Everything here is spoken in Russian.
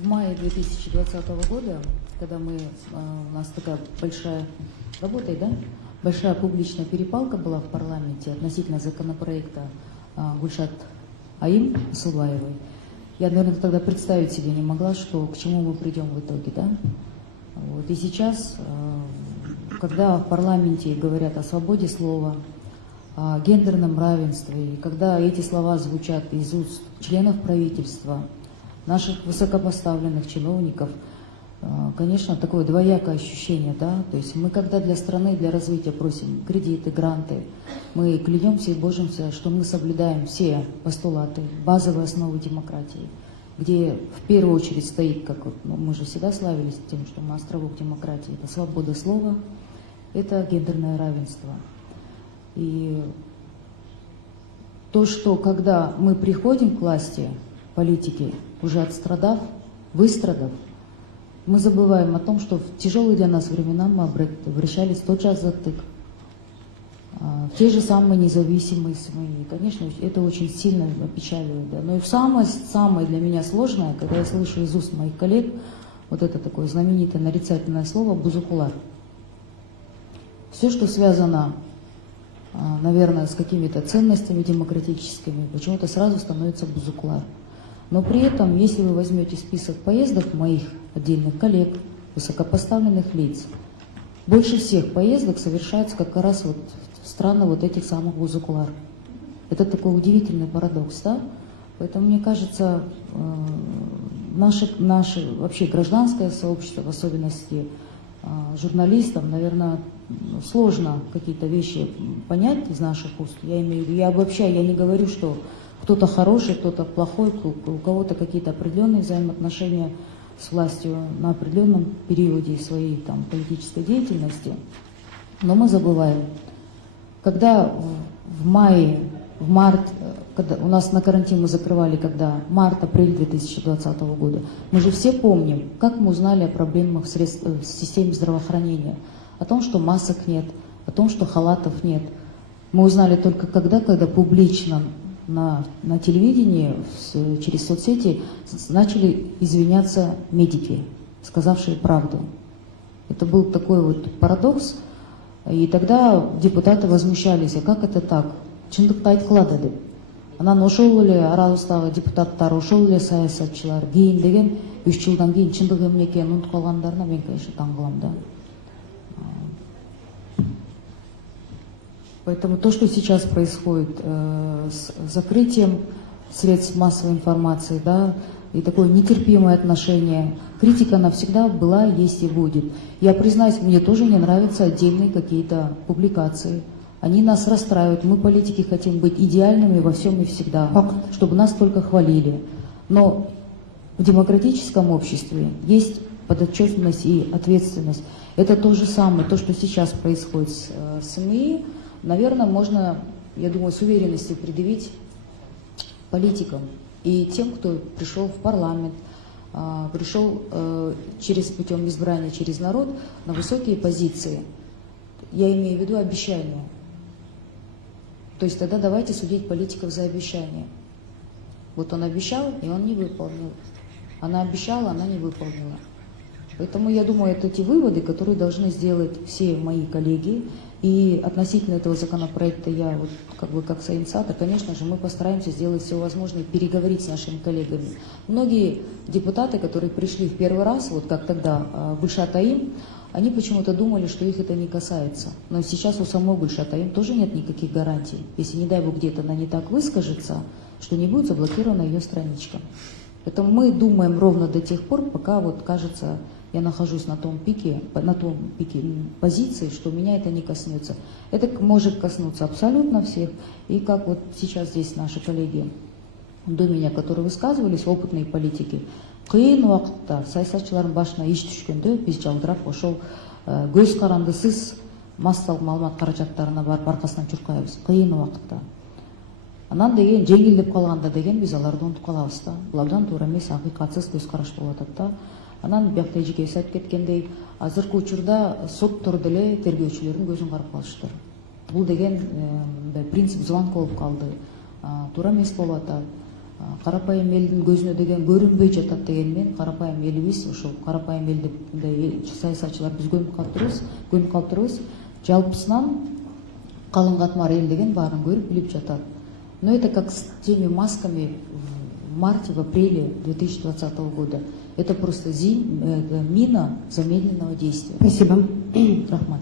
В мае 2020 года, когда у нас такая большая работа, да, большая публичная перепалка была в парламенте относительно законопроекта Гульшат Аим Асылбаевой, я, наверное, тогда представить себе не могла, что к чему мы придем в итоге, да. Вот. И сейчас, когда в парламенте говорят о свободе слова, о гендерном равенстве, и когда эти слова звучат из уст членов правительства, наших высокопоставленных чиновников, конечно, такое двоякое ощущение, да, то есть мы когда для страны, для развития просим кредиты, гранты, мы клянемся и божимся, что мы соблюдаем все постулаты, базовые основы демократии, где в первую очередь стоит, как мы же всегда славились тем, что мы островок демократии, это свобода слова, это гендерное равенство. И то, что когда мы приходим к власти, политики, уже отстрадав, выстрадав, мы забываем о том, что в тяжелые для нас времена мы обращались в тот же Азаттык, в те же самые независимые СМИ. И, конечно, это очень сильно опечаливает. Да. Но и самое для меня сложное, когда я слышу из уст моих коллег вот это такое знаменитое нарицательное слово «бузукулар». Все, что связано, наверное, с какими-то ценностями демократическими, почему-то сразу становится бузукулар. Но при этом, если вы возьмете список поездок моих отдельных коллег, высокопоставленных лиц, больше всех поездок совершается как раз вот в страны вот этих самых бузукулар. Это такой удивительный парадокс, да? Поэтому, мне кажется, наше вообще гражданское сообщество, в особенности журналистам, наверное, сложно какие-то вещи понять из наших уст. Я не говорю, что кто-то хороший, кто-то плохой, у кого-то какие-то определенные взаимоотношения с властью на определенном периоде своей там политической деятельности. Но мы забываем, когда в март, когда у нас на карантин мы закрывали, когда март-апрель 2020 года, мы же все помним, как мы узнали о проблемах в системе здравоохранения, о том, что масок нет, о том, что халатов нет. Мы узнали только когда публично на телевидении, через соцсети начали извиняться медики, сказавшие правду. Это был такой вот парадокс. И тогда депутаты возмущались, а как это так? Чындыкты айткыла деп. Анан ошол эле арабыздагы депутаттар, ошол эле саясатчылар кийин деген 3 жылдан кийин чындык эмне экенин унутуп калгандарына мен, конечно, таң калам, да. Поэтому то, что сейчас происходит с закрытием средств массовой информации, да, и такое нетерпимое отношение, критика она всегда была, есть и будет. Я признаюсь, мне тоже не нравятся отдельные какие-то публикации. Они нас расстраивают. Мы, политики, хотим быть идеальными во всем и всегда, чтобы нас только хвалили. Но в демократическом обществе есть подотчетность и ответственность. Это то же самое, то, что сейчас происходит с СМИ, наверное, можно, я думаю, с уверенностью предъявить политикам и тем, кто пришел в парламент, пришел путем избрания через народ на высокие позиции. Я имею в виду обещания. То есть тогда давайте судить политиков за обещания. Вот он обещал, и он не выполнил. Она обещала, она не выполнила. Поэтому я думаю, это те выводы, которые должны сделать все мои коллеги. И относительно этого законопроекта я, вот, как соинициатор, конечно же, мы постараемся сделать все возможное, переговорить с нашими коллегами. Многие депутаты, которые пришли в первый раз, вот как тогда Гульшат Аим, они почему-то думали, что их это не касается. Но сейчас у самой Гульшат Аим тоже нет никаких гарантий. Если, не дай бог, где-то она не так выскажется, что не будет заблокирована ее страничка. Поэтому мы думаем ровно до тех пор, пока, вот, кажется, я нахожусь на том пике позиции, что меня это не коснется. Это может коснуться абсолютно всех. И как вот сейчас здесь наши коллеги до меня, которые высказывались, опытные политики, кыйын убакытта саясатчылардын башына иш түшкөндө биз жалдырап ошол көз карандысыз массалык маалымат каражаттарына барып аркасынан чуркайбыз. Кыйын убакытта. Анан деген жеңилдеп калганда деген биз аларды унутуп калабыз да. Бул абдан туура эмес, акыйкатсыз көз караш болуп атат да. Анан биякта эжекебиз айтып кеткендей, азыркы учурда соттор деле тергөөчүлөрдүн көзүн карап калыштыр. Бул деген принцип звонко болуп калды. Туура эмес болуп атат. Карапайым элдин көзүнө деген көрүнбөй жатат дегенмен, карапайым элибиз, ошол карапайым элди мындай саясатчылар биз көнүп калптырбыз. Жалпысынан калың катмар эл деген баарын көрүп билип жатат. Но это как с теми масками в марте, в апреле 2020 года. Это просто мина замедленного действия. Спасибо. Рахмат.